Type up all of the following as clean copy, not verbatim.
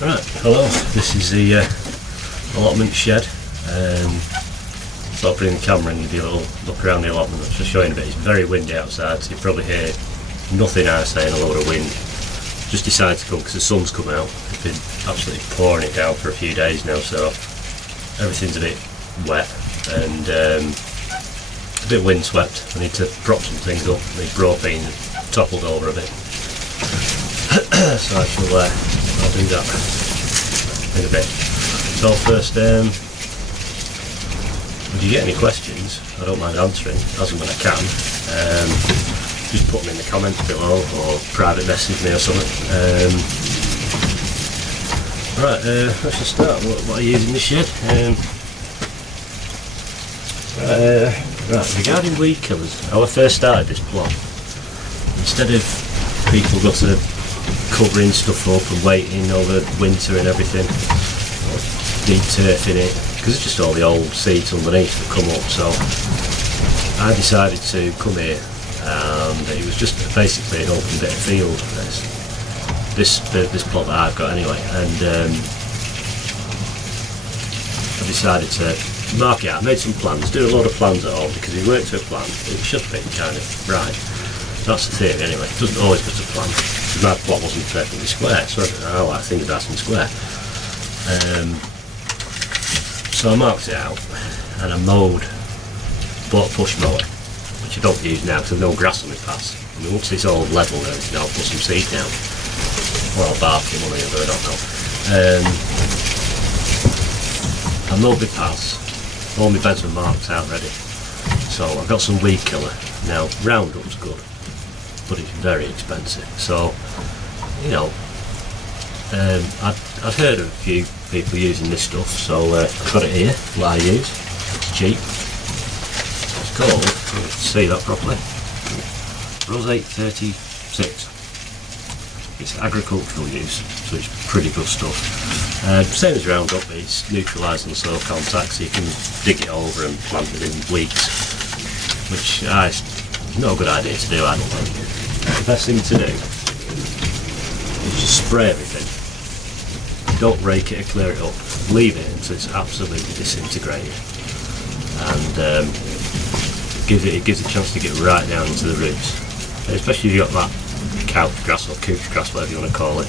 Right, hello, this is the allotment shed. So I'll bring the camera and give you a little look around the allotment. I'll just show you a bit. It's very windy outside, so you probably hear nothing I say and a load of wind. Just decided to come because the sun's come out. It's been absolutely pouring it down for a few days now, so everything's a bit wet and a bit windswept. I need to prop some things up. The propane toppled over a bit. So I'll do that in a bit. So first, if you get any questions, I don't mind answering as and when I can. Just put them in the comments below or private message me or something. Right, let's just start. What are you using this shed? Right, regarding weed killers, how I first started this plot, instead of people got to covering stuff up and waiting over winter and everything, deep turfing it, because it's just all the old seeds underneath that come up. So I decided to come here, and it was just basically an open bit of field. This plot that I've got anyway, and I decided to mark it out. I made some plans, do a lot of plans at home, because if you work to a plan, it should be kind of right. That's the theory anyway. It doesn't always go to plan. My plot wasn't perfectly square, so I like things nice and square. So I marked it out and I mowed, bought a push mower, which I don't use now because there's no grass on my paths. I mean, once it's all level and everything, I'll put some seed down. Or I'll bark in one or the other, I don't know. I mowed my paths, all my beds were marked out ready. So I've got some weed killer. Now, Roundup's good, but it's very expensive. So, you know, I've heard of a few people using this stuff, so I've got it here, what I use. It's cheap. It's called, you can see that properly, Rosate 36. It's agricultural use, so it's pretty good stuff. Same as Roundup, it's neutralising soil contact, so you can dig it over and plant it in weeks, which is not a good idea to do, I don't think. The best thing to do is just spray everything. Don't rake it or clear it up. Leave it until it's absolutely disintegrated, and it gives a chance to get right down into the roots. And especially if you've got that couch grass or couch grass, whatever you want to call it,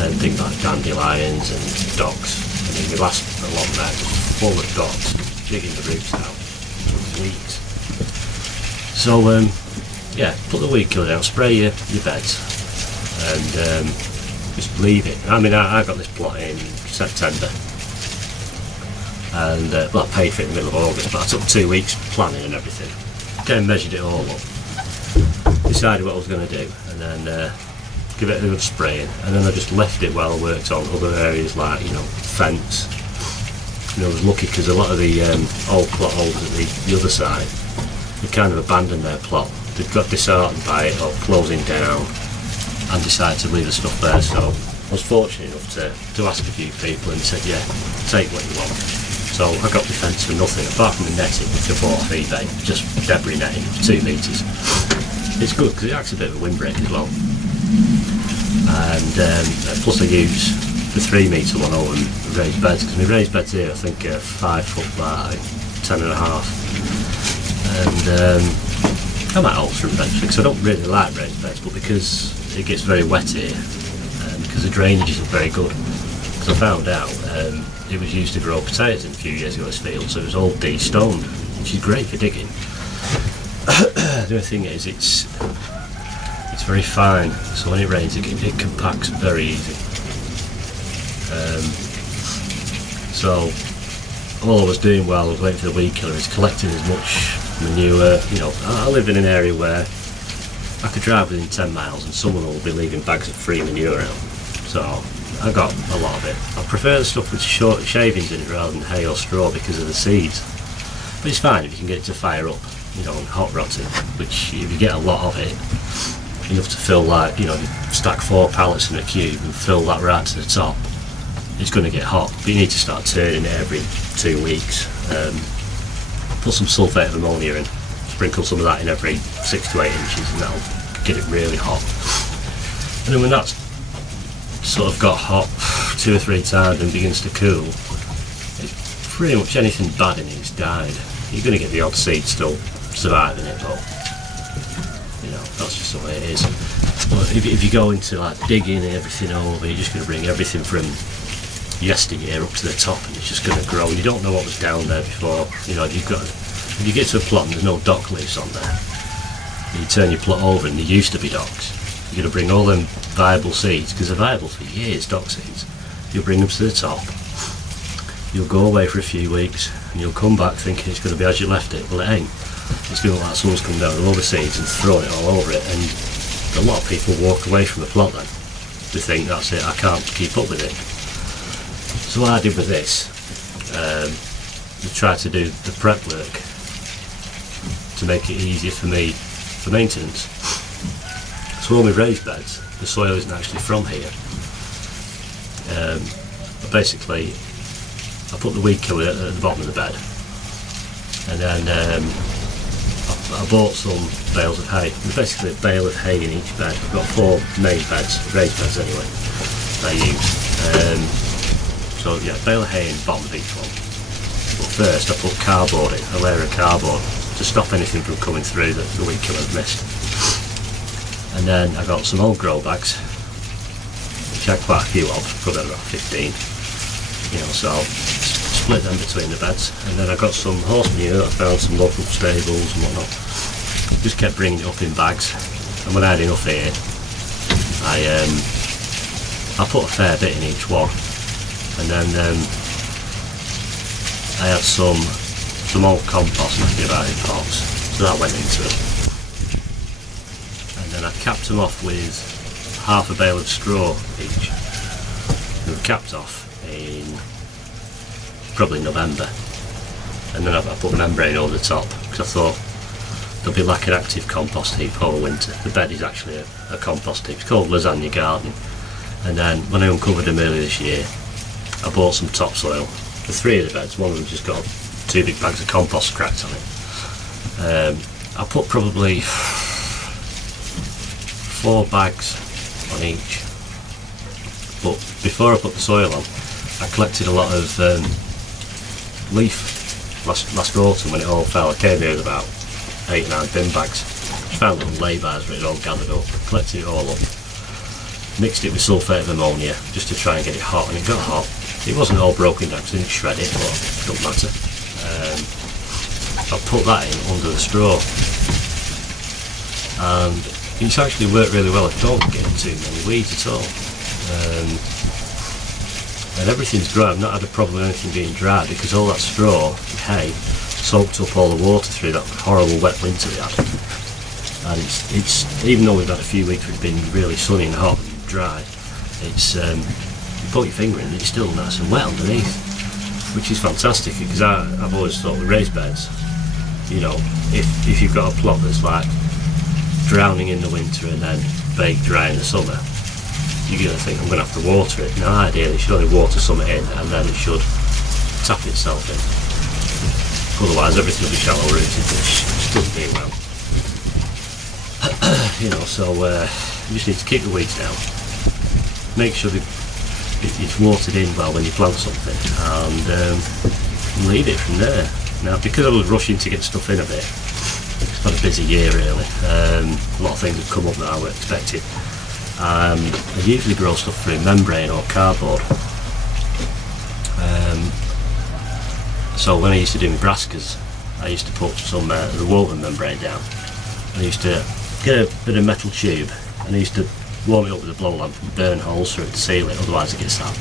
and things like dandelions and docks. I mean, they last a long time, full of docks, digging the roots out for weeks. So yeah, put the weed killer down, spray your beds, and just leave it. I mean, I got this plot in September, and well, I paid for it in the middle of August, but I took 2 weeks planning and everything. Then measured it all up, decided what I was going to do, and then give it a good spraying, and then I just left it while I worked on other areas like, you know, fence. You know, I was lucky because a lot of the old plot holders at the other side, they kind of abandoned their plot. They've got disheartened by it or closing down and decided to leave the stuff there. So I was fortunate enough to ask a few people, and said, yeah, take what you want. So I got the fence for nothing apart from the netting which I bought off eBay, just debris netting, 2 metres. It's good because it acts a bit of a windbreak as well. And plus I use the 3 metre one over raised beds, because my raised beds here I think are 5 foot by 10.5, and I might alter them eventually because I don't really like raised beds, but because it gets very wet here, and because the drainage isn't very good, because I found out it was used to grow potatoes in a few years ago, this field, so it was all de-stoned, which is great for digging. The other thing is it's very fine, so when it rains it compacts very easy. So all I was doing while I was waiting for the weed killer is collecting as much manure. You know, I live in an area where I could drive within 10 miles and someone will be leaving bags of free manure out. So I got a lot of it. I prefer the stuff with short shavings in it rather than hay or straw because of the seeds. But it's fine if you can get it to fire up, you know, and hot rot it, which if you get a lot of it, enough to fill, like, you know, you stack 4 pallets in a cube and fill that right to the top, it's going to get hot. But you need to start turning it every 2 weeks. Put some sulphate of ammonia in, sprinkle some of that in every 6 to 8 inches, and that'll get it really hot. And then when that's sort of got hot 2 or 3 times and begins to cool, pretty much anything bad in it is died. You're going to get the odd seed still surviving it, but you know, that's just the way it is. But if you go into like digging everything over, you're just going to bring everything from yesteryear up to the top, and it's just going to grow. And you don't know what was down there before. You know, if you get to a plot and there's no dock leaves on there, and you turn your plot over and there used to be docks, you're going to bring all them viable seeds, because they're viable for years, dock seeds. You'll bring them to the top. You'll go away for a few weeks and you'll come back thinking it's going to be as you left it. Well, it ain't. It's going to look like someone's come down with all the seeds and thrown it all over it, and a lot of people walk away from the plot then. They think, that's it, I can't keep up with it. So what I did with this, I tried to do the prep work to make it easier for me for maintenance. So all my raised beds, the soil isn't actually from here. Basically, I put the weed killer at the bottom of the bed, and then I bought some bales of hay. There's basically a bale of hay in each bed. I've got 4 main beds, raised beds anyway, I use. So yeah, bale of hay in the bottom of each one. But first I put cardboard in, a layer of cardboard, to stop anything from coming through that the weed killer missed. And then I got some old grow bags, which I had quite a few of, probably about 15. You know, so I'll split them between the beds, and then I got some horse manure that I found some local stables and whatnot. Just kept bringing it up in bags, and when I had enough here, I put a fair bit in each one, and then I had some old compost left about in pots, so that went into it. And then I capped them off with half a bale of straw each. They were capped off in probably November, and then I put a membrane over the top because I thought there'll be like an active compost heap all winter. The bed is actually a compost heap. It's called Lasagna Garden. And then when I uncovered them earlier this year, I bought some topsoil for 3 of the beds. One of them just got 2 big bags of compost cracked on it. I put probably 4 bags on each, but before I put the soil on, I collected a lot of leaf last autumn when it all fell. I came here with about 8 or 9 bin bags. Found little lay-bars where it all gathered up, collected it all up, mixed it with sulphate of ammonia just to try and get it hot, and it got hot. It wasn't all broken down because I didn't shred it, but it don't matter. I put that in under the straw, and it's actually worked really well. I don't get too many weeds at all. And everything's dry. I've not had a problem with anything being dry because all that straw, hay, soaked up all the water through that horrible wet winter we had. And it's even though we've had a few weeks where it's been really sunny and hot and dry, it's you put your finger in and it's still nice and wet underneath, which is fantastic, because I've always thought with raised beds, you know, if you've got a plot that's like drowning in the winter and then baked dry in the summer, you're going to think, I'm going to have to water it. Now ideally it should only water some in and then it should tap itself in. Otherwise everything will be shallow rooted, which doesn't do well. You know, so you just need to keep the weeds down. Make sure it's watered in well when you plant something, and leave it from there. Now, because I was rushing to get stuff in a bit, it's been a busy year really. A lot of things have come up that I weren't expecting. I usually grow stuff through membrane or cardboard. So when I used to do my brassicas, I used to put some the water membrane down. I used to get a bit of metal tube and I used to warm it up with a blow lamp and burn holes through it to seal it, otherwise it gets that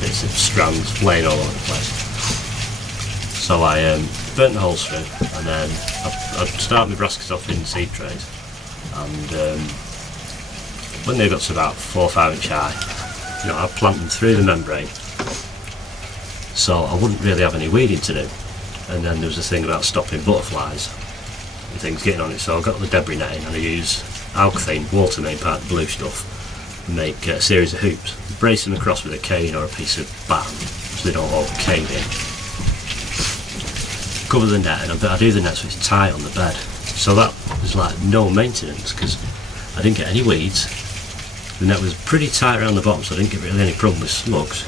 bits of strands flaying all over the place. So I burnt the holes through, and then I'd start my brassicas off in seed trays, and when they got to about 4 or 5 inch high, you know, I'd plant them through the membrane so I wouldn't really have any weeding to do. And then there was a thing about stopping butterflies and things getting on it, so I got the debris netting and I use alkathene water main part, blue stuff, and make a series of hoops, brace them across with a cane or a piece of batten so they don't all cave in. Cover the net, and I do the net so it's tight on the bed, so that was like no maintenance because I didn't get any weeds, The net was pretty tight around the bottom, so I didn't get really any problem with slugs.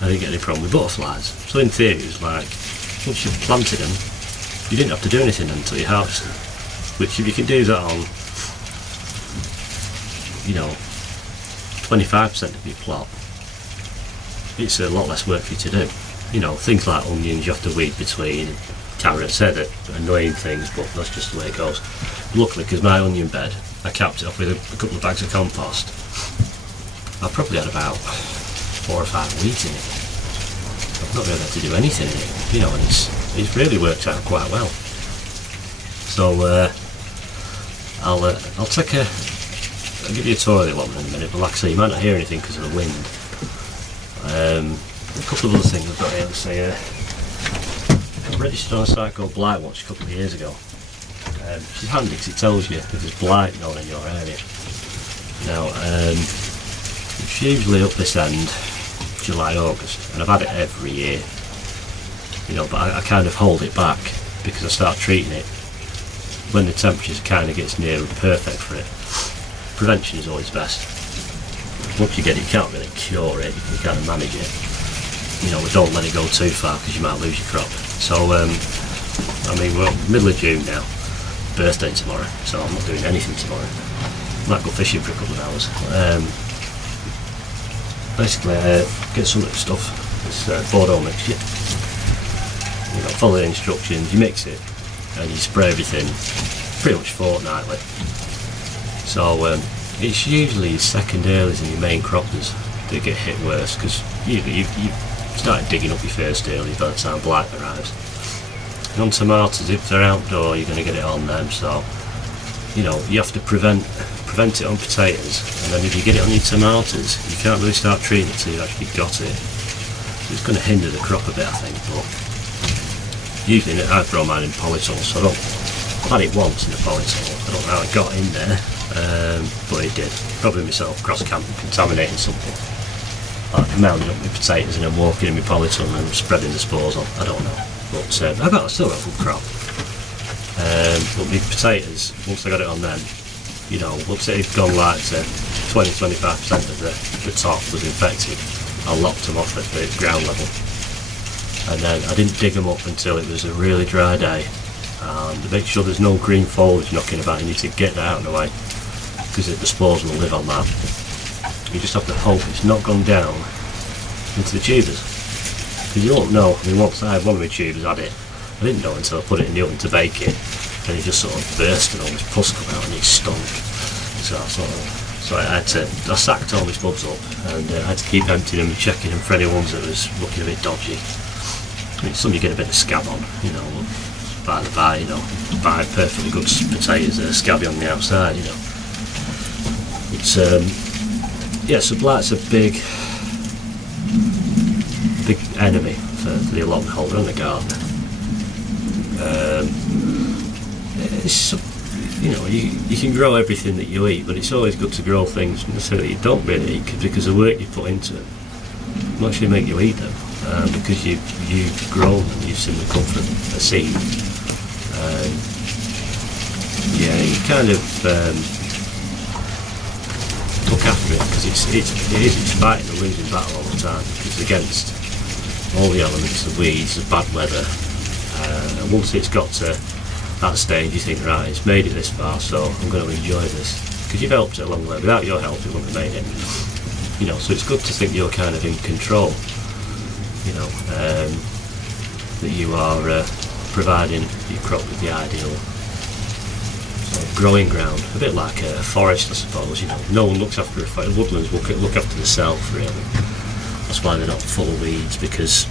I didn't get any problem with butterflies. So in theory it was like, once you've planted them, you didn't have to do anything until you harvest them. Which if you can do that on, you know, 25% of your plot, it's a lot less work for you to do. You know, things like onions you have to weed between, carrots, they're the annoying things, but that's just the way it goes. Luckily, because my onion bed, I capped it off with a couple of bags of compost. I probably had about 4 or 5 weeds in it. I've not really had to do anything in it, you know, and it's really worked out quite well. So I'll take I'll give you a tour of the allotment in a minute, but like I say, you might not hear anything because of the wind. A couple of other things I've got here to say. I registered on a site called Blightwatch a couple of years ago. Which is handy because it tells you if there's blight known in your area. Now, it's usually up this end, July, August, and I've had it every year. You know, but I kind of hold it back because I start treating it when the temperature kind of gets near perfect for it. Prevention is always best. Once you get it, you can't really cure it, you can kind of manage it. You know, but don't let it go too far because you might lose your crop. So, I mean, we're middle of June now, birthday tomorrow, so I'm not doing anything tomorrow. Might go fishing for a couple of hours. Basically, get some of the stuff, this Bordeaux mixture. You know, follow the instructions, you mix it, and you spray everything pretty much fortnightly. So it's usually second earlies and your main croppers that get hit worse, because you've started digging up your first early by the time blight arrives. And on tomatoes, if they're outdoor, you're going to get it on them. So you know, you have to prevent it on potatoes, and then if you get it on your tomatoes, you can't really start treating it till you've actually got it. So it's going to hinder the crop a bit, I think. But usually I grow mine in polytunnel, so I've had it once in a polytunnel. I don't know how it got in there, but it did. Probably myself cross-contaminating something. Like mounting up my potatoes and then walking in my polytunnel and spreading the spores on. I don't know. But I still got a good crop. But my potatoes, once I got it on them, you know, once it had gone like to 20-25% of the top was infected, I lopped them off at the ground level. And then I didn't dig them up until it was a really dry day. And to make sure there's no green foliage knocking about, you need to get that out of the way, because the spores will live on that. You just have to hope it's not gone down into the tubers. Because you won't know. I mean, once I had one of my tubers had it, I didn't know until I put it in the oven to bake it, and it just sort of burst and all this pus come out and it stunk. So I sacked all my spuds up, and I had to keep emptying them and checking them for any ones that was looking a bit dodgy. I mean, some you get a bit of scab on, you know, by the by, you know, buy perfectly good potatoes that are scabby on the outside, you know. It's yeah, so blight's a big enemy for the allotment holder and the gardener. It's, you know, you can grow everything that you eat, but it's always good to grow things necessarily you don't really eat, because the work you put into them will actually make you eat them, because you've grown them, you've seen them come from a seed. Yeah, you kind of look after it, because it's fighting a losing battle all the time, because it's against all the elements, the weeds, the bad weather, and once it's got to that stage, you think, right, it's made it this far, so I'm going to enjoy this, because you've helped it along the way. Without your help, it wouldn't have made it, you know. So it's good to think you're kind of in control, you know, that you are providing your crop with the ideal sort of growing ground, a bit like a forest, I suppose. You know, no one looks after a forest. Woodlands look after themselves, really. That's why they're not full of weeds, because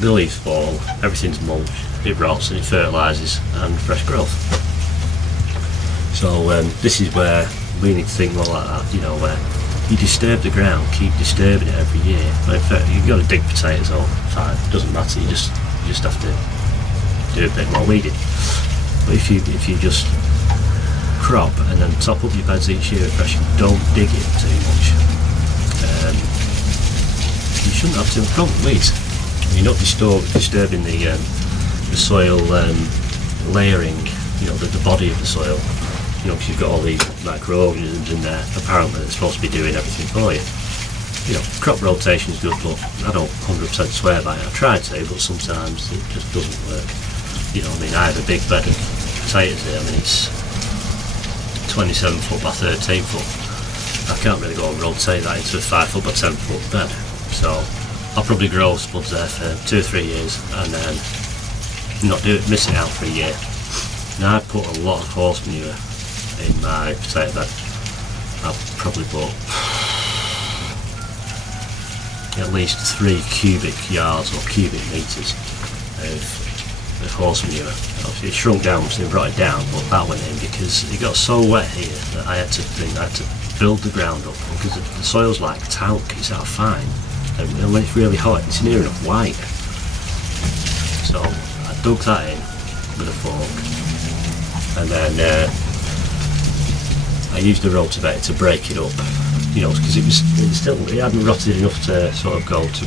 the leaves fall, everything's mulched, it rots and it fertilises and fresh growth. So this is where we need to think more like that, you know, where you disturb the ground, keep disturbing it every year. But in fact, you've got to dig potatoes all the time, it doesn't matter, you just have to do a bit more weeding. But if you just crop and then top up your beds each year with fresh, don't dig it too much. You shouldn't have too much problem with weeds. You're not disturbing the soil layering, you know, the body of the soil. you know, because you've got all these microorganisms in there. Apparently they're supposed to be doing everything for you. You know, crop rotation is good, but I don't 100% swear by it. I try to, but sometimes it just doesn't work. You know, I mean, I have a big bed of potatoes here. I mean, it's 27 foot by 13 foot. I can't really go and rotate that into a 5 foot by 10 foot bed. So I'll probably grow spuds there for 2 or 3 years and then not do it, miss it out for a year. Now I put a lot of horse manure in my potato bed. I've probably bought at least 3 cubic yards or cubic meters of horse manure. Obviously it shrunk down, so it brought it down, but that went in because it got so wet here that I had to build the ground up, because the soil's like talc, it's that fine, and when it's really hot it's near enough white. So I dug that in with a fork, and then I used the rotavator to break it up, you know, because it hadn't rotted enough to sort of go to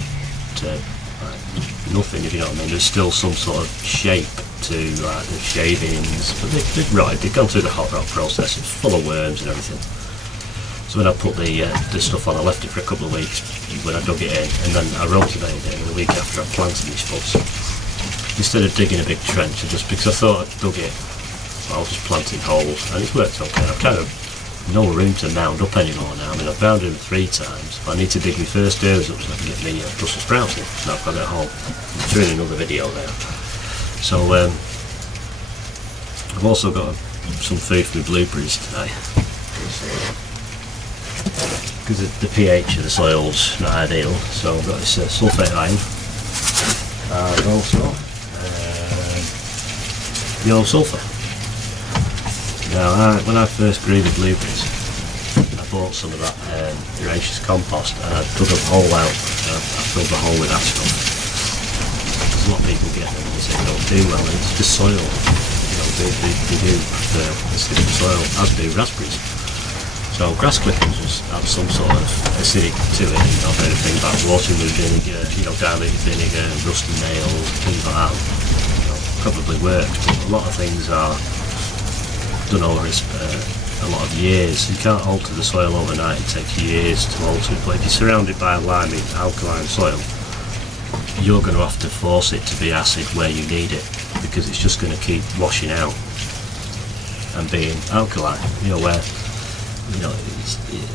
nothing, if you know what I mean. There's still some sort of shape to the shavings, but they've rotted. They've gone through the hot rot process. It's full of worms and everything. So when I put the stuff on, I left it for a couple of weeks when I dug it in, and then I rotavated it, and the week after I planted these spuds. Instead of digging a big trench, just because I thought I'd dug it, I was just planting holes, and it's worked okay. I've kind of no room to mound up anymore now. I mean, I've mounded them 3 times, but I need to dig my first ears up so I can get my Brussels sprouts in. Now I've got it at home. I'm doing another video there. So I've also got some food for my blueberries today, because the pH of the soil's not ideal. So I've got this sulphate iron, and also yellow sulphur. Now, when I first grew the blueberries, I bought some of that Eurasia's compost, and I dug a hole out, and I filled the hole with that stuff. There's a lot of people get them and they say they don't do well, and it's the soil. You know, they do prefer acidic soil, as do raspberries. So grass clippings have some sort of acidic to it. You know, I've heard a thing about watering with vinegar, you know, diluted vinegar, rusty nails, things like that. You know, probably works, but a lot of things are done over a lot of years. You can't alter the soil overnight. It takes years to alter it. But if you're surrounded by a limey, alkaline soil, you're going to have to force it to be acid where you need it, because it's just going to keep washing out and being alkaline. You know, where, you know,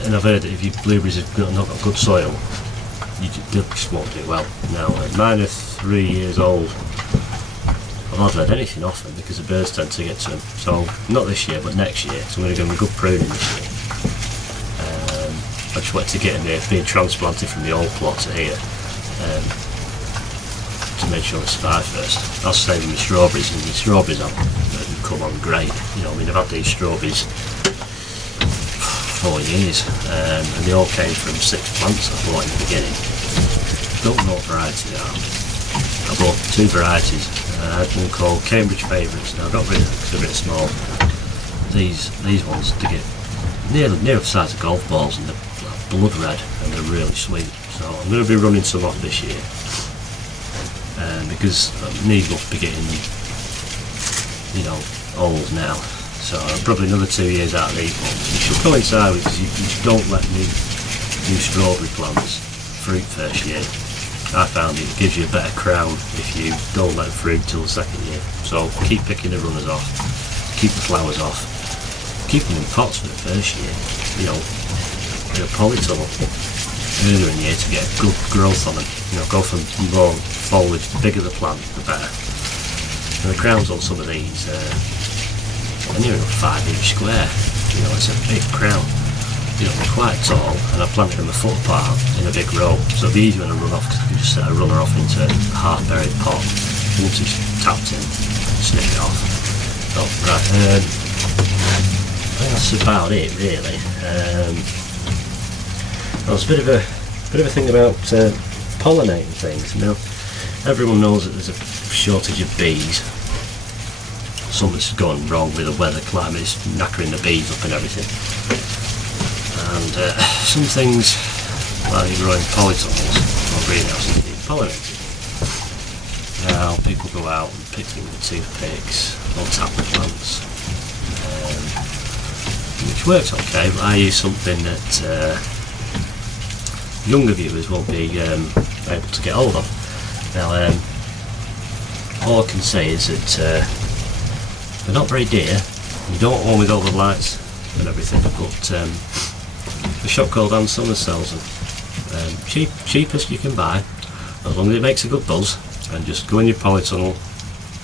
and I've heard that if your blueberries have not got good soil, they just won't do well. Now, mine are 3 years old. I've not had anything off them because the birds tend to get to them. So not this year, but next year. So I'm going to give them a good pruning this year. I just wanted to get them here, being transplanted from the old plot to here, to make sure they survive first. I'll save them the strawberries, and the strawberries have come on great. You know, I mean, I've had these strawberries 4 years, and they all came from 6 plants I bought in the beginning. Don't know what variety they are. I bought 2 varieties. I had one called Cambridge Favourites. Now I got rid of them because they're a bit small. These ones, they get near the size of golf balls, and they're blood red, and they're really sweet. So I'm going to be running some off this year, because these must be getting, you know, old now. So probably another 2 years out of these ones. You should coincide with, because you don't let new strawberry plants fruit first year. I found it gives you a better crown if you don't let it fruit till the 2nd year. So keep picking the runners off, keep the flowers off, keep them in pots for the first year, you know, in a polytunnel earlier in the year to get good growth on them. You know, go for more foliage. The bigger the plant, the better. And the crowns on some of these are near enough 5-inch square. You know, it's a big crown. You know, they're quite tall, and I planted them a foot apart in a big row, so it'll be easy when I run off, because I can just set a runner off into a half-buried pot. Once it's tapped in, snip it off. So, right, I think that's about it, really. Well, it's a bit of a thing about pollinating things. Now, everyone knows that there's a shortage of bees. Something's gone wrong with the weather, climate, it's knackering the bees up and everything. And some things, like you're growing polytunnels or greenhouses, need pollinated. Now people go out and pick them with toothpicks or tap the plants. which works okay, but I use something that younger viewers won't be able to get hold of. Now, all I can say is that they're not very dear. You don't own with all the lights and everything, but the shop called Ann Summers sells them. Cheapest you can buy, as long as it makes a good buzz. And just go in your polytunnel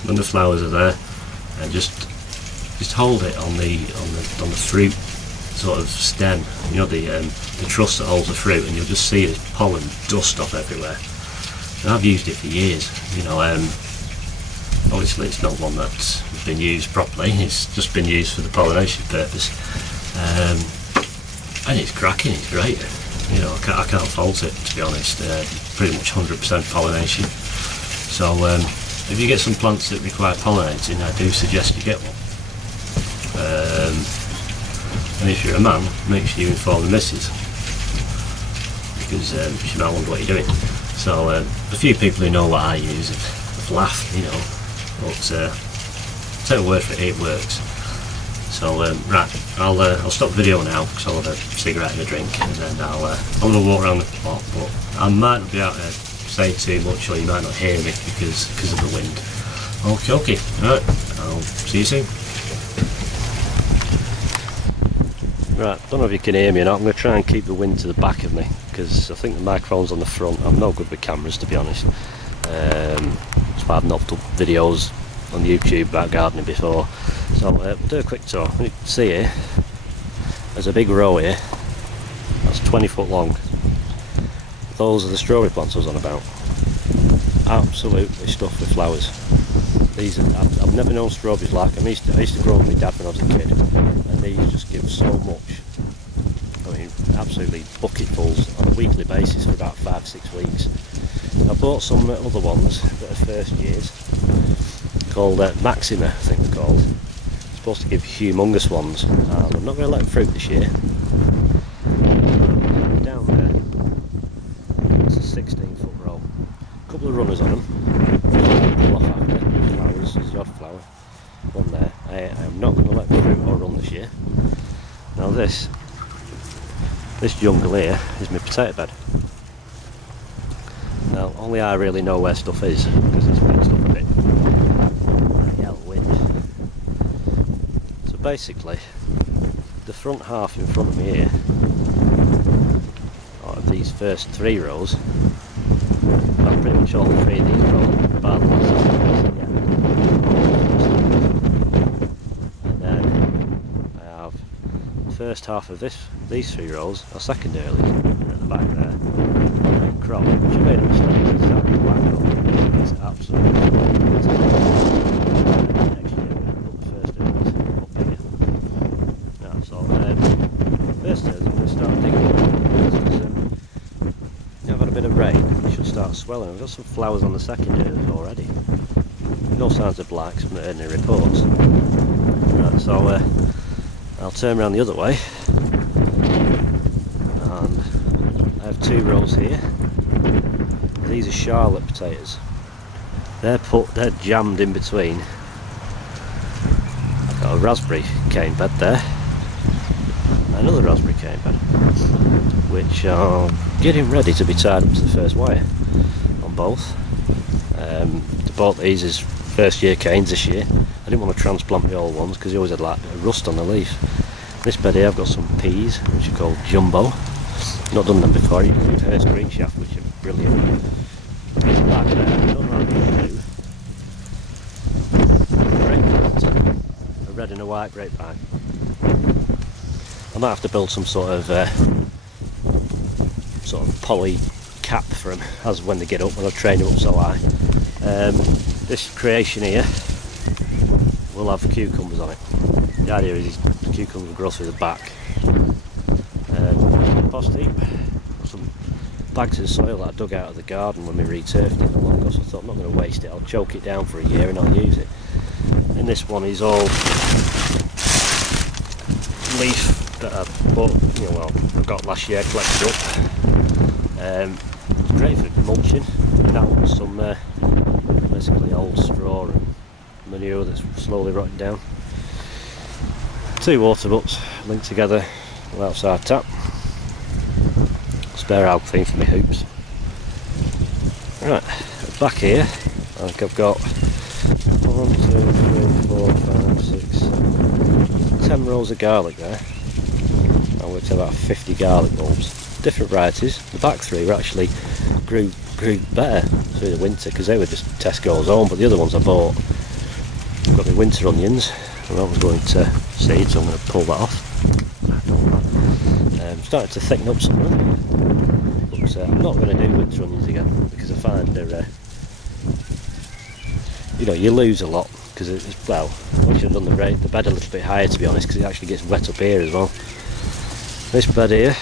when the flowers are there, and just hold it on the fruit sort of stem, you know, the truss that holds the fruit, and you'll just see this pollen dust off everywhere. And I've used it for years, you know. Obviously it's not one that's been used properly, it's just been used for the pollination purpose, and it's cracking, it's great, you know. I can't fault it, to be honest. Pretty much 100% pollination. So if you get some plants that require pollinating, I do suggest you get one. And if you're a man, make sure you inform the missus, because she might wonder what you're doing. So a few people who know what I use have laughed, you know, but take a word for it, it works. So right, I'll stop the video now because I'll have a cigarette and a drink, and then I'm going to walk around the plot, but I might not be out there saying too much, or you might not hear me because of the wind. Okay, right, I'll see you soon. Right, don't know if you can hear me or not. I'm going to try and keep the wind to the back of me, because I think the microphone's on the front. I'm no good with cameras, to be honest. That's why I've not done videos on YouTube about gardening before. So we'll do a quick tour. You can see here, there's a big row here, that's 20 foot long. Those are the strawberry plants I was on about. Absolutely stuffed with flowers. These are, I've never known strawberries like them. I used to grow them with my dad when I was a kid, and these just give so much. I mean, absolutely bucketfuls on a weekly basis for about 5-6 weeks. I bought some other ones that are first years, called Maxima, I think they're called. Supposed to give humongous ones, and I'm not going to let them fruit this year. Down there, it's a 16 foot row. A couple of runners on them. Pull off after flowers, there's the odd flower. One there. I am not going to let them fruit or run this year. Now this jungle here is my potato bed. Now only I really know where stuff is, because it's mixed up a bit. So basically, the front half in front of me here, out of these first 3 rows, well, pretty much all 3 of these rows, bar the last one, and then I have the first half of these 3 rows are secondarily at the back there, and crop, which I made a mistake, it's exactly black crop, it's absolutely next year I'm going to put the first earth up here. Now, so first earth I'm going to start digging because I've had a bit of rain, it should start swelling. I've got some flowers on the second earth already. No signs of black, so I've not heard any reports. Right, so I'll turn around the other way, and I have 2 rows here. These are Charlotte potatoes. They're jammed in between. I've got a raspberry cane bed there, another raspberry cane bed, which are getting ready to be tied up to the first wire on both. They bought these as first year canes this year. I didn't want to transplant the old ones because they always had like a bit of rust on the leaf. This bed here I've got some peas, which are called Jumbo. Not done them before. You can use Hurst green shaft, which are brilliant. Back there, I don't know what I'm going to do. Grapevine, a red and a white grapevine. I might have to build some sort of poly cap for them as when they get up, when I train them up so high. This creation here will have cucumbers on it. The idea is the cucumbers will grow through the back. Compost heap, some bags of soil that I dug out of the garden when we returfed it long ago, so I thought I'm not going to waste it, I'll choke it down for a year and I'll use it. And this one is all leaf that I bought, I got last year, collected up. It's great for mulching, and that was some basically old straw and manure that's slowly rotting down. 2 water butts, linked together with outside tap. Spare alg thing for my hoops. Right, back here, I think I've got 1, 2, 3, 4, 5, 6, 7, 10 rows of garlic there. I worked out about 50 garlic bulbs. Different varieties. The back three were actually grew better through the winter because they were just Tesco's own, but the other ones I bought. I've got my winter onions, and that was going to seed, so I'm going to pull that off. Started to thicken up some of them, but I'm not going to do winter onions again because I find they're, you lose a lot because it's, well, I should have done the bed a little bit higher, to be honest, because it actually gets wet up here as well. This bed here,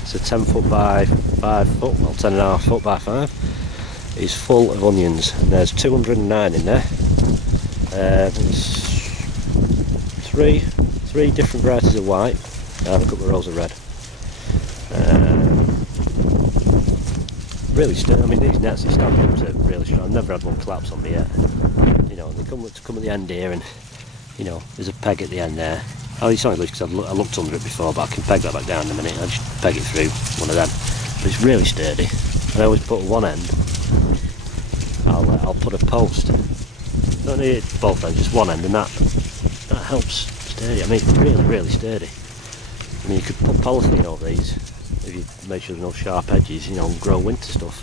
it's a 10 foot by 5 foot, well 10.5 foot by 5, is full of onions, and there's 209 in there. There's three different varieties of white and a couple of rows of red. Really strong. I mean, these nets, these stand-ups are really strong. I've never had one collapse on me yet. They come at the end here, and there's a peg at the end there. Oh, it's not loose because I looked under it before, but I can peg that back down in a minute. I'll just peg it through one of them. But it's really sturdy. I always put one end. I'll put a post. Don't need it both ends, just one end, and that helps sturdy. I mean, it's really sturdy. I mean, you could put polythene over these if you make sure there's no sharp edges, and grow winter stuff.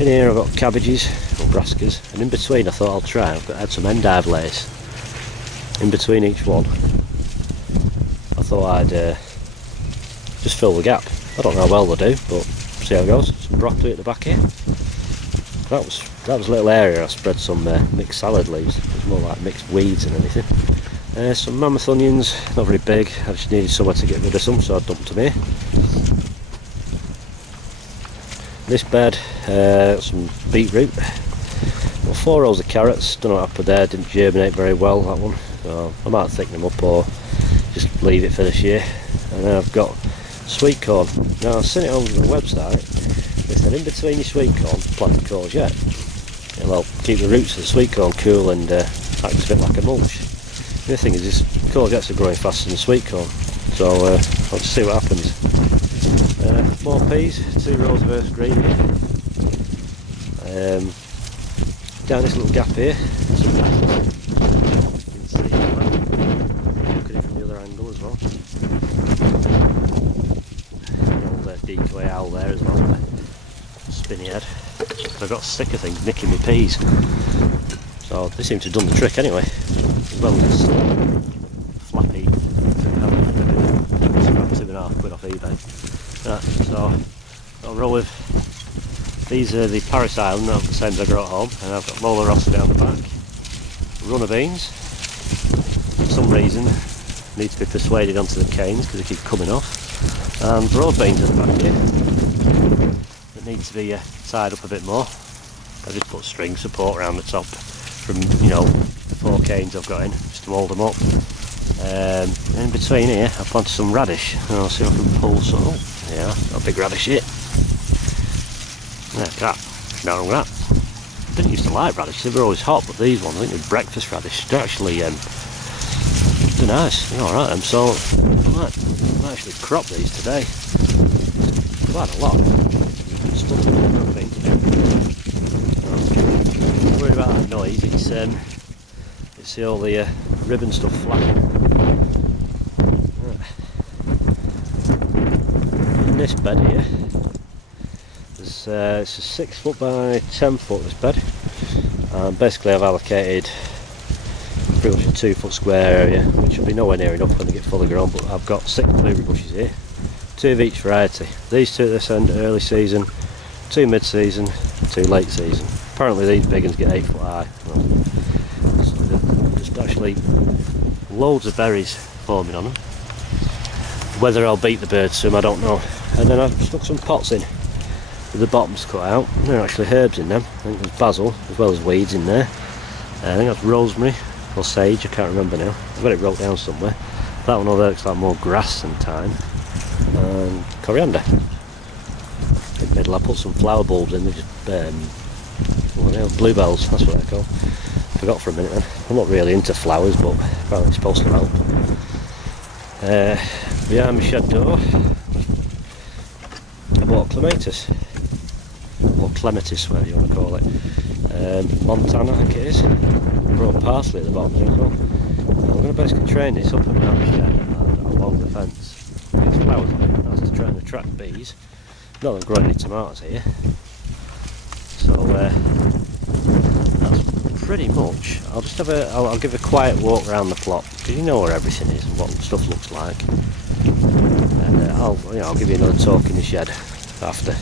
In here I've got cabbages or brassicas, and in between I thought I've got to add some endive lace. In between each one, I thought I'd just fill the gap. I don't know how well they do, but see how it goes. Some broccoli at the back here. That was a little area I spread some mixed salad leaves. It was more like mixed weeds than anything. Some mammoth onions, not very big. I just needed somewhere to get rid of some, so I dumped them here. This bed, some beetroot. Well, 4 rows of carrots. Don't know what happened there. Didn't germinate very well, that one. So I might thicken them up or just leave it for this year. And then I've got sweet corn. Now I've seen it on the website. They said in between your sweet corn, plant your courgette. It'll keep the roots of the sweet corn cool and acts a bit like a mulch. The other thing is this courgettes are growing faster than sweet corn, so I'll just see what happens. More peas, 2 rows of earth green here. Down this little gap here, some lettuce. You can see that. Look at it from the other angle as well. Old decoy owl there as well, the spinny head. I've got sick of things nicking my peas. So they seem to have done the trick anyway. As well as this flappy, it's about £2.50 off eBay. Right, so I'll roll with, these are the Paris Island, the same as I grew at home, and I've got Lola Rossa down the back. Runner beans, for some reason, need to be persuaded onto the canes because they keep coming off. And broad beans at the back here, that need to be tied up a bit more. I just put string support around the top from, the 4 canes I've got in, just to hold them up. In between here, I planted some radish, and I'll see if I can pull some. Oh, yeah, got a big radish here. There's that. Nothing wrong with that. I didn't used to like radish, they were always hot, but these ones, I think they're breakfast radish, they're actually they're nice, they're alright. So I might actually crop these today. Quite a lot. Don't worry about that noise, it's all the ribbon stuff flapping. In this bed here, it's a 6 foot by 10 foot this bed. Basically I've allocated pretty much a 2 foot square area, which will be nowhere near enough when they get fully grown, but I've got 6 blueberry bushes here, 2 of each variety. These 2 at this end early season, 2 mid season, 2 late season. Apparently these big ones get 8 foot high. So just actually loads of berries forming on them. Whether I'll beat the birds to them, I don't know. And then I've stuck some pots in with the bottoms cut out. There are actually herbs in them. I think there's basil as well as weeds in there. I think that's rosemary or sage, I can't remember now. I've got it wrote down somewhere. That one over there looks like more grass than thyme. And coriander. In the middle I put some flower bulbs in, they're just bluebells, that's what they're called. Forgot for a minute then. I'm not really into flowers, but apparently it's supposed to help. Behind my shed door I bought clematis, or clematis, whatever you want to call it. Montana, I think it is. Brought parsley at the bottom as well. I'm going to basically train this up and down the shed and along the fence. It's flowers on it, that's to try and attract bees. Not that I'm growing any tomatoes here. So that's pretty much. I'll just have I'll give a quiet walk around the plot because you know where everything is and what stuff looks like. And I'll give you another talk in the shed after.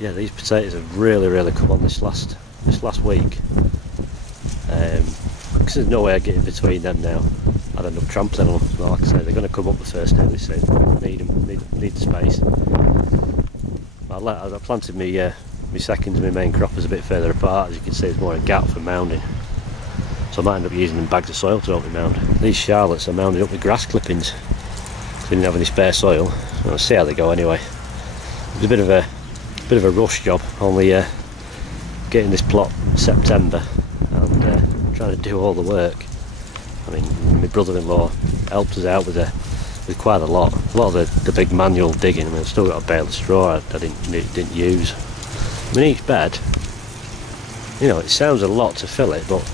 Yeah, these potatoes have really come on this last week. Because there's no way I get in between them now. I'd end up trampling on them. Like I say, they're going to come up the first day this season. Need the space. I planted my second and my main croppers a bit further apart. As you can see, there's more a gap for mounding. So I might end up using them bags of soil to help me mound. These Charlottes are mounded up with grass clippings. They didn't have any spare soil. I'll see how they go anyway. It's a bit of a rush job, only getting this plot September and trying to do all the work. I mean, my brother-in-law helped us out with quite a lot of the big manual digging. I mean, I've still got a bale of straw I didn't use. I mean, each bed, you know, it sounds a lot to fill it, but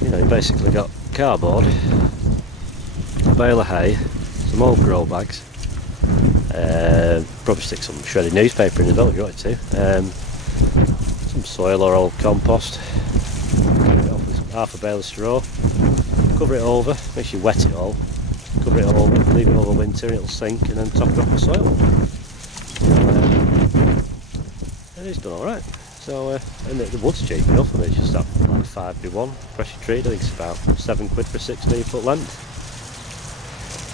you know, you basically got cardboard, a bale of hay, some old grow bags. Probably stick some shredded newspaper in the middle if you wanted to. Some soil or old compost. Cover it off with half a bale of straw. Cover it over, make sure you wet it all. Cover it over, leave it over winter, it'll sink, and then top it off with soil. And it's done alright. So, and the wood's cheap enough. I mean, it's just that like 5x1 pressure treated. I think it's about £7 for a 16-foot length.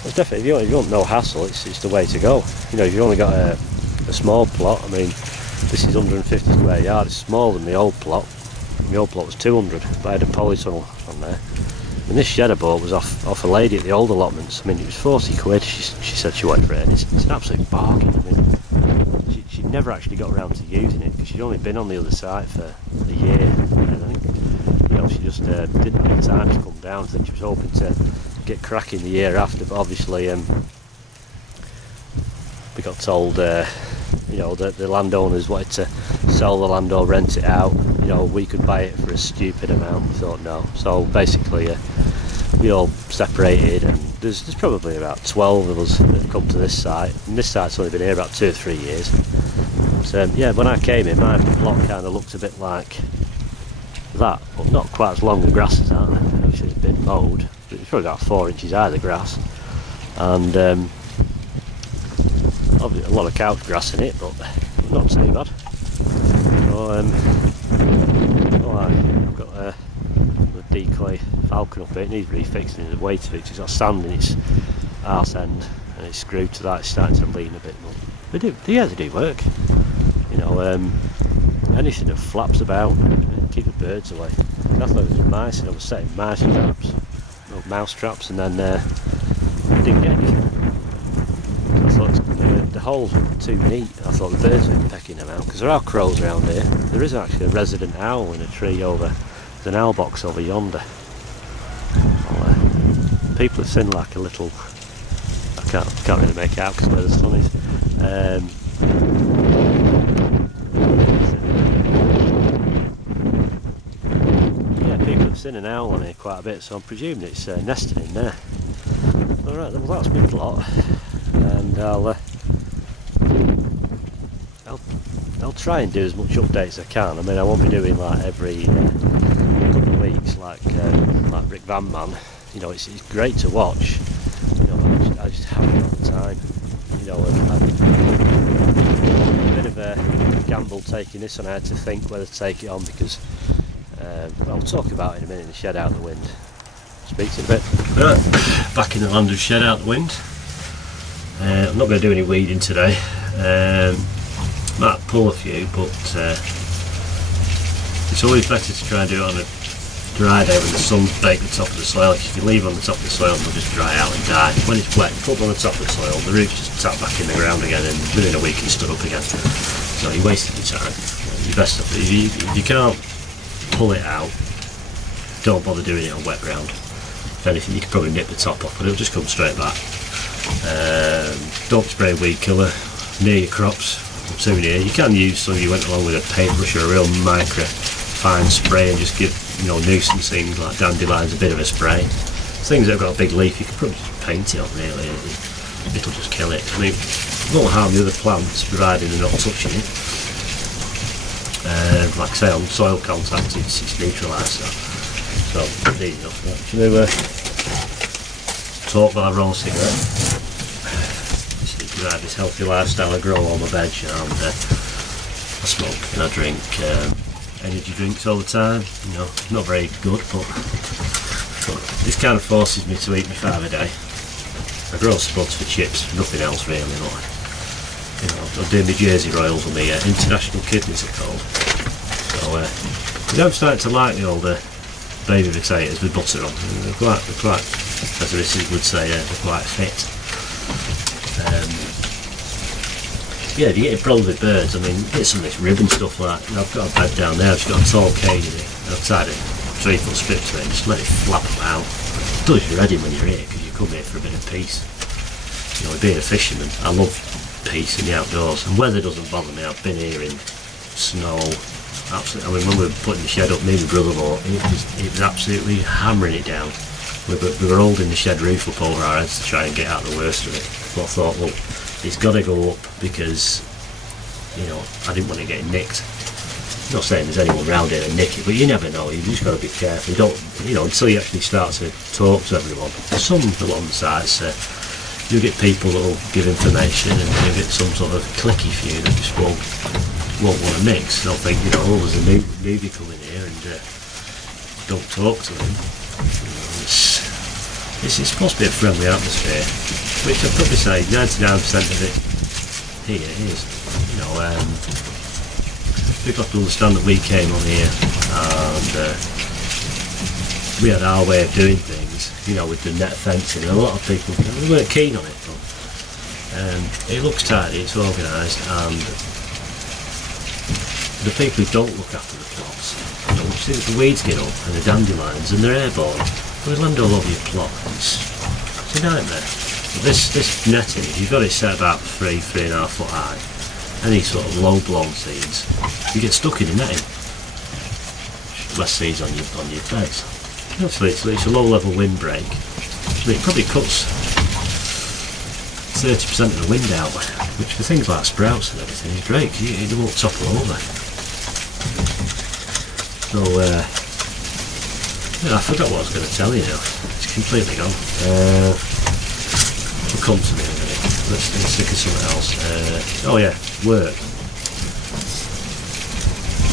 It's definitely, if you want no hassle, it's the way to go. You know, if you've only got a small plot, I mean, this is 150 square yard, it's smaller than the old plot. My old plot was 200, but I had a polytunnel on there. And this shed I bought was off a lady at the old allotments. I mean, it was 40 quid, she said she wanted for it, and it's an absolute bargain. I mean, she'd never actually got around to using it, because she'd only been on the other side for a year. And I think, you know, she just didn't have the time to come down. I think she was hoping to get cracking the year after, but obviously we got told you know, that the landowners wanted to sell the land or rent it out. You know, we could buy it for a stupid amount. We thought no, so basically we all separated, and there's probably about 12 of us that have come to this site, and this site's only been here about 2 or 3 years. But yeah, when I came in, my plot kind of looked a bit like that, but not quite as long. The grass as that. Obviously it's been mowed. It's probably about 4 inches high, the grass, and obviously a lot of couch grass in it, but not too bad. So I've got a declay falcon up here. It needs refixing. The weight of it's got sand in its arse end, and it's screwed to that. It's starting to lean a bit, but they do work. You know, anything that flaps about, keep the birds away. I thought it was mice, and I was setting mouse traps, and then didn't get anything. I thought the holes were too neat. I thought the birds were pecking them out, because there are crows around here. There is actually a resident owl in a tree over. There's an owl box over yonder. Well, people have seen like a little. I can't really make out because where the sun is. People have seen an owl on here quite a bit, so I'm presuming it's nesting in there. Alright, well that's my plot, and I'll try and do as much updates as I can. I mean, I won't be doing like every couple of weeks like Rick Van Man. You know, it's great to watch. You know, I just haven't got the time. You know, a bit of a gamble taking this one. I had to think whether to take it on because. I'll talk about it in a minute, the shed out the wind. speak to you in a bit. Right, back in the land of shed out the wind. I'm not going to do any weeding today. Might pull a few, but it's always better to try and do it on a dry day when the sun's baked the top of the soil. If you leave it on the top of the soil, it'll just dry out and die. When it's wet, put it on the top of the soil, the roots just tap back in the ground again, and within a week it's stood up again. So you're wasting your time. Your best stuff. If you can't pull it out, don't bother doing it on wet ground. If anything, you could probably nip the top off, but it'll just come straight back. Don't spray weed killer near your crops, too near. You can use some. You went along with a paintbrush or a real micro fine spray and just give nuisance things like dandelions a bit of a spray. Things that have got a big leaf, you can probably just paint it on really. It'll just kill it. I mean, it won't harm the other plants providing they're not touching it. Like I say, on soil contact, it's neutralised. So easy enough. Actually, talk while I roll a cigarette. I have this healthy lifestyle. I grow all my veg and I smoke and I drink energy drinks all the time. Not very good, but this kind of forces me to eat me 5 a day. I grow spuds for chips, nothing else really. I'm doing my Jersey Royals with me international kidneys are called. So I'm starting to like the older baby potatoes with butter on. They're quite, as the missus would say, they're quite fit. Yeah, if you get a problem with birds, I mean, get some of this ribbon stuff like that. I've got a bed down there, I've just got a tall cage in it. I've tied a 3-foot strip to it and just let it flap about. It does you ready when you're here, because you come here for a bit of peace. Being a fisherman, I love peace in the outdoors, and weather doesn't bother me. I've been here in snow, absolutely. I mean, when we were putting the shed up, me and my brother-in-law, it was absolutely hammering it down. We were holding the shed roof up over our heads to try and get out the worst of it. But I thought, well, it's got to go up because, I didn't want to get nicked. I'm not saying there's anyone around here to nick it, but you never know. You just got to be careful. You don't, until you actually start to talk to everyone. Some along the sides, you get people that will give information, and you get some sort of clicky few that just won't want to mix. They'll think, there's a newbie coming here, and don't talk to them. It's supposed to be a friendly atmosphere, which I'd probably say 99% of it here is. People have to understand that we came on here and we had our way of doing things, with the net fencing, and a lot of people weren't keen on it, but it looks tidy, it's organised, and the people who don't look after the plots, which see that the weeds get up and the dandelions and they're airborne, they land all over your plot. It's a nightmare. But this netting, if you've got it set about 3.5 foot high, any sort of low blown seeds, you get stuck in the netting. Less seeds on your beds. Actually, it's a low level windbreak. Actually, it probably cuts 30% of the wind out, which for things like sprouts and everything is great, because it won't topple over. So, I forgot what I was going to tell you now. It's completely gone. It'll come to me in a minute. Let's think of something else. Oh yeah, work.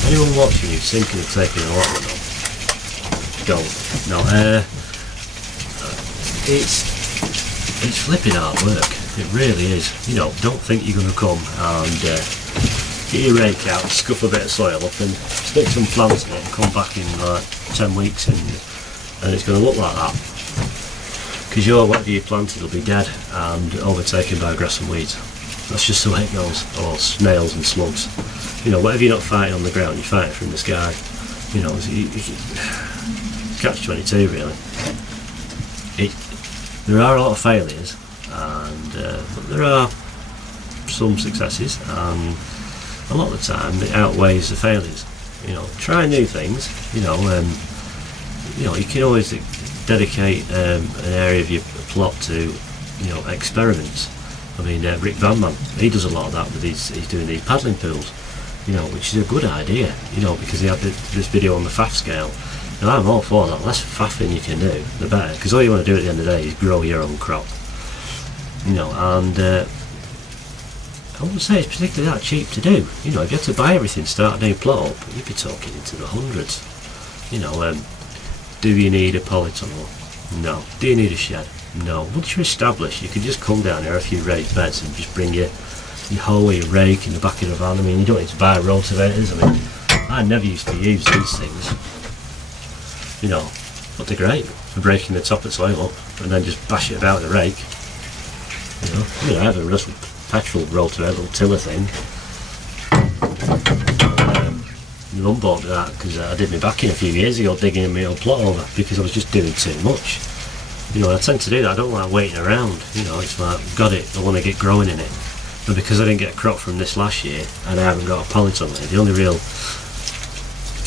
Anyone watching you thinking of taking an allotment on? Don't. No. It's flipping hard work. It really is. Don't think you're going to come and get your rake out, scuff a bit of soil up and stick some plants in it and come back in like 10 weeks and it's going to look like that. Because whatever you planted will be dead and overtaken by grass and weeds. That's just the way it goes. Or snails and slugs. Whatever you're not fighting on the ground, you're fighting from the sky. It's catch-22 really. There are a lot of failures, and but there are some successes, and a lot of the time it outweighs the failures. Try new things. You can always dedicate an area of your plot to, experiments. I mean, Rick Van Man, he does a lot of that with he's doing these paddling pools, which is a good idea, because he had this video on the FAF scale. Now I'm all for that. The less faffing you can do, the better, because all you want to do at the end of the day is grow your own crop. And I wouldn't say it's particularly that cheap to do. If you had to buy everything, start a new plot up, you'd be talking into the hundreds. Do you need a polytunnel? No. Do you need a shed? No. Once you're established, you can just come down here a few raised beds and just bring your hoe or your rake in the back of the van. I mean, you don't need to buy rotavators. I mean, I never used to use these things, you know, but they're great for breaking the top of soil up and then just bash it about with a rake. You know, I have a little petrol rotavator, little tiller thing. My mum bought me that because I did my back in a few years ago digging in my old plot over because I was just doing too much. You know, I tend to do that. I don't like waiting around. You know, it's like, got it, I want to get growing in it. And because I didn't get a crop from this last year and I haven't got a pallet on it, the only real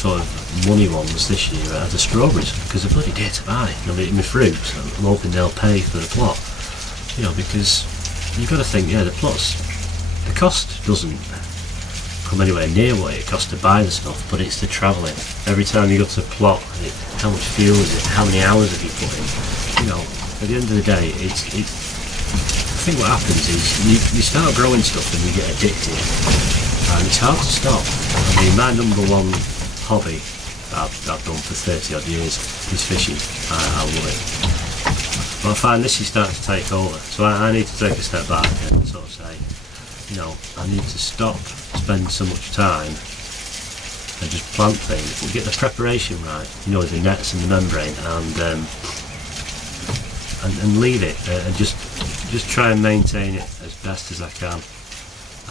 sort of money ones this year are the strawberries because they're bloody dear to buy. I mean, my fruits, I'm hoping they'll pay for the plot. You know, because you've got to think, yeah, the plots, the cost doesn't come anywhere near what it costs to buy the stuff, but it's the travelling. Every time you go to a plot, how much fuel is it? How many hours have you put in? You know, at the end of the day, I think what happens is you start growing stuff and you get addicted, and it's hard to stop. I mean, my number one hobby I've done for 30 odd years is fishing. I love it. But I find this is starting to take over, so I need to take a step back and sort of say, you know, I need to stop spending so much time and just plant things and get the preparation right, you know, with the nets and the membrane, and leave it and just try and maintain it as best as I can.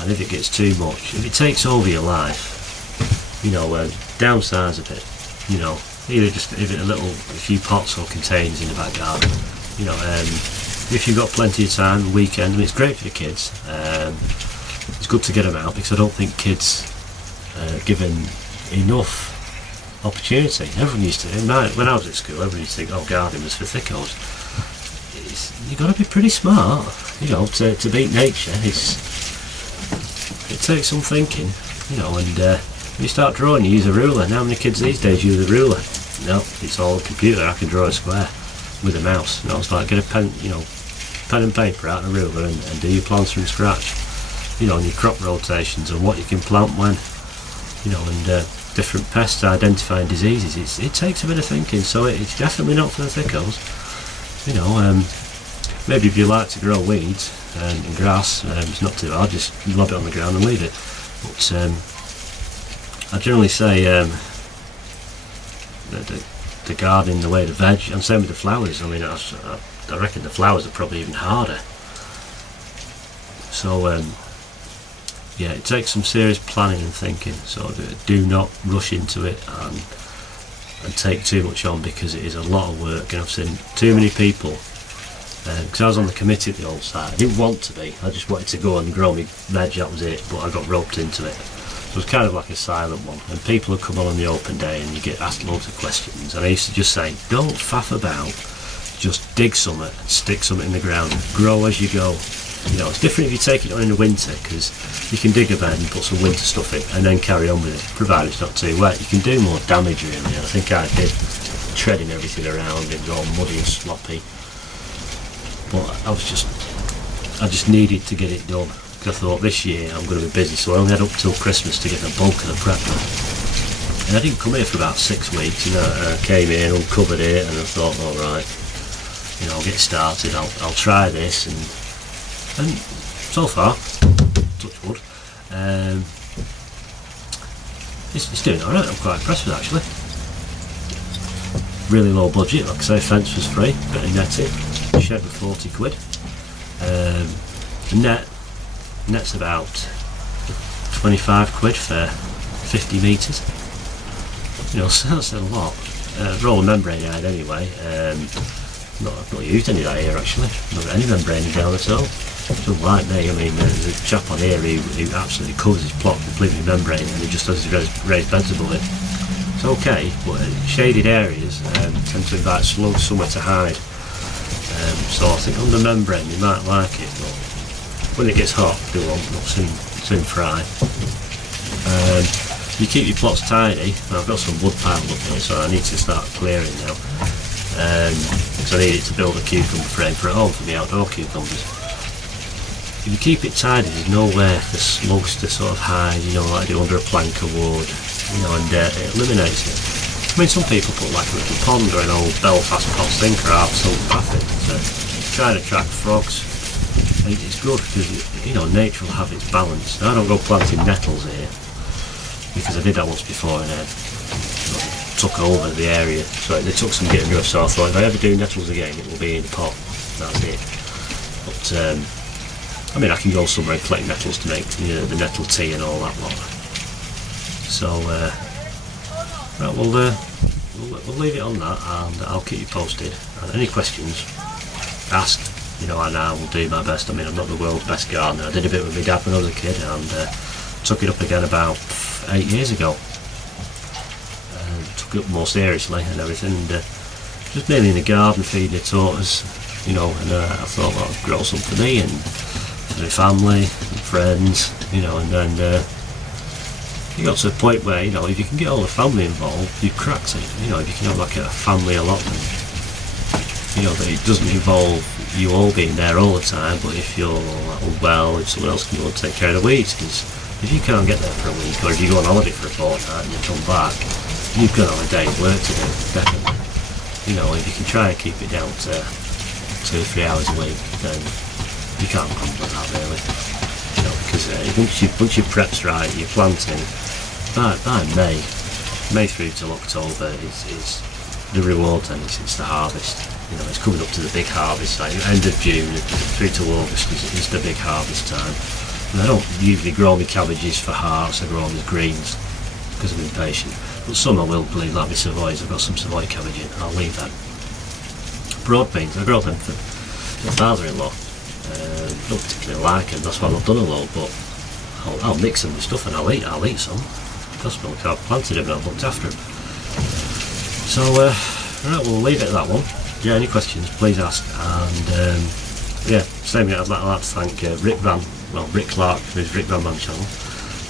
And if it gets too much, if it takes over your life, you know, downsize a bit. You know, either just leave it a few pots or containers in the back garden. You know, if you've got plenty of time, weekend, I mean, it's great for the kids. It's good to get them out because I don't think kids are given enough opportunity. Everyone used to, when I was at school, everyone used to think, oh, gardening was for thickos. You've got to be pretty smart, you know, to beat nature. It takes some thinking, you know, and when you start drawing, you use a ruler. Now, how many kids these days use a ruler? No, it's all a computer. I can draw a square with a mouse. You know, it's like get a pen, you know, pen and paper out and a ruler and do your plants from scratch. You know, and your crop rotations and what you can plant when, you know, and different pests, identifying diseases. It takes a bit of thinking, so it's definitely not for the thickos. You know, maybe if you like to grow weeds and grass, it's not too hard, just lob it on the ground and leave it. But I generally say the gardening, the way the veg, and same with the flowers. I mean, I reckon the flowers are probably even harder. So yeah, it takes some serious planning and thinking, so do not rush into it and take too much on, because it is a lot of work. And I've seen too many people, because I was on the committee at the old site. I didn't want to be, I just wanted to go and grow my veg, that was it, but I got roped into it. So it was kind of like a silent one, and people would come on the open day and you get asked loads of questions, and I used to just say, don't faff about, just dig something and stick something in the ground, grow as you go. You know, it's different if you take it on in the winter, because you can dig a bed and put some winter stuff in and then carry on with it, provided it's not too wet. You can do more damage really. I think I did, treading everything around, it was all muddy and sloppy. But I just needed to get it done, because I thought this year I'm going to be busy, so I only had up till Christmas to get the bulk of the prep done. And I didn't come here for about 6 weeks, you know. I came here, uncovered it, and I thought, all right, you know, I'll get started, I'll try this, and so far, touch wood, it's doing alright. I'm quite impressed with it, actually. Really low budget, like I say, fence was free, bit of netting, shed was 40 quid. The net's about 25 quid for 50 metres. You know, so that's a lot. Roll a membrane out anyway. I've not used any of that here actually. Not got any membrane down at all. Doesn't like me. I mean, there's a chap on here who absolutely covers his plot completely with membrane, and he just has his raised beds above it. It's okay, but shaded areas tend to invite slugs somewhere to hide. So I think under membrane you might like it, but when it gets hot, they won't. They'll soon fry. You keep your plots tidy. I've got some wood piled up here, so I need to start clearing now. Because I need it to build a cucumber frame for at home for the outdoor cucumbers. If you keep it tidy, there's nowhere for slugs to sort of hide, you know, like they do under a plank of wood, you know, and it eliminates it. I mean, some people put like a little pond or an old Belfast pot sink or half sunk bath to try and attract frogs. And it's good because, you know, nature will have its balance. Now, I don't go planting nettles here because I did that once before and then took over the area, so it took some getting rid of. So I thought if I ever do nettles again, it will be in a pot. That's it. But I mean, I can go somewhere and collect nettles to make, you know, the nettle tea and all that lot. So right, we'll leave it on that, and I'll keep you posted. And any questions, ask. You know, and I will do my best. I mean, I'm not the world's best gardener. I did a bit with my dad when I was a kid, and took it up again about 8 years ago. Took it up more seriously and everything, and just mainly in the garden, feeding the tortoise, you know, and I thought, well, I'd grow some for me and for my family and friends, you know, and then you got to a point where, you know, if you can get all the family involved, you've cracked it. You know, if you can have like a family allotment, you know, that it doesn't involve you all being there all the time, but if you're unwell, if someone else can go and take care of the weeds, because if you can't get there for a week, or if you go on holiday for a fortnight and you come back, you've got a day's work to do, definitely. You know, if you can try and keep it down to 2 or 3 hours a week, then you can't complain that really. You know, because once your prep's right, you're planting, by May through till October is the reward, and it's the harvest. You know, it's coming up to the big harvest time. End of June through to August is the big harvest time. And I don't usually grow my cabbages for hearts. I grow them as greens because I'm impatient. But some I will believe, like my Savoys. I've got some Savoy cabbage in. I'll leave that. Broad beans, I grow them for my father-in-law. Don't particularly like them. That's why I've not done a lot. But I'll mix them with stuff and I'll eat some. Trust me, I've planted them and I've looked after them. So right, we'll leave it at that one. Yeah, any questions, please ask. And yeah, same again, I'd like to thank Rick Clark for his Rick Van Man channel,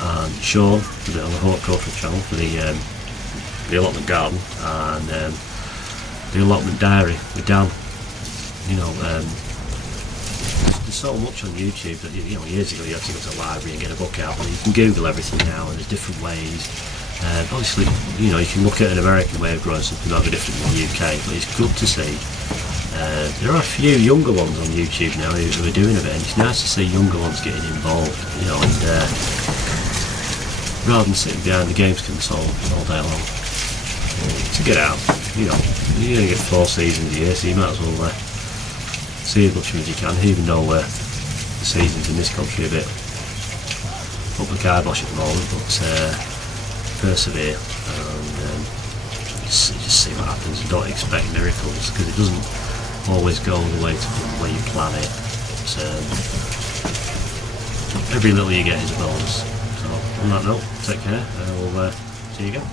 and Sean for on the Horticultural channel for the allotment garden, and the allotment diary with Dan. You know, there's so much on YouTube that, you know, years ago you had to go to the library and get a book out, but you can Google everything now, and there's different ways. Obviously, you know, you can look at an American way of growing something that might be different from the UK, but it's good to see. There are a few younger ones on YouTube now who are doing a bit, and it's nice to see younger ones getting involved, you know, and rather than sitting behind the games console all day long, to get out, you know, you're going to get 4 seasons a year, so you might as well see as much of it as you can, even though the seasons in this country are a bit up the kibosh at the moment, but persevere and just see what happens. Don't expect miracles, because it doesn't always go the way you plan it. But, every little you get is a bonus. So on that note, take care, and we'll see you again.